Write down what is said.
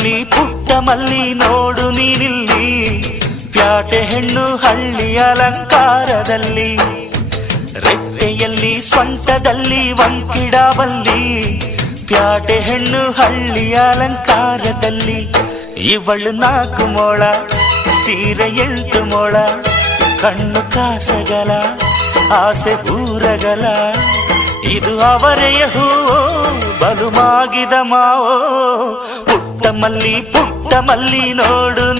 ಮಲ್ಲಿ ಪುಟ್ಟ ಮಲ್ಲಿ ನೋಡು ನೀನಿಲ್ಲಿ, ಪ್ಯಾಟೆ ಹೆಣ್ಣು ಹಳ್ಳಿ ಅಲಂಕಾರದಲ್ಲಿ, ರೆಟ್ಟೆಯಲ್ಲಿ ಸೊಂಟದಲ್ಲಿ ವಂಕಿಡಾವಲ್ಲಿ, ಪ್ಯಾಟೆ ಹೆಣ್ಣು ಹಳ್ಳಿ ಅಲಂಕಾರದಲ್ಲಿ. ಇವಳು 4 ಮೊಳ ಸೀರೆ 8 ಮೊಳ, ಕಣ್ಣು ಕಾಸಗಲ ಆಸೆ ಊರಗಲ, ಇದು ಅವರೆಯ ಹೂವೋ ಬಲು ಮಾಗಿದ ಮಾವೋ. ಪುಟ್ಟ ಮಲ್ಲಿ ನೋಡು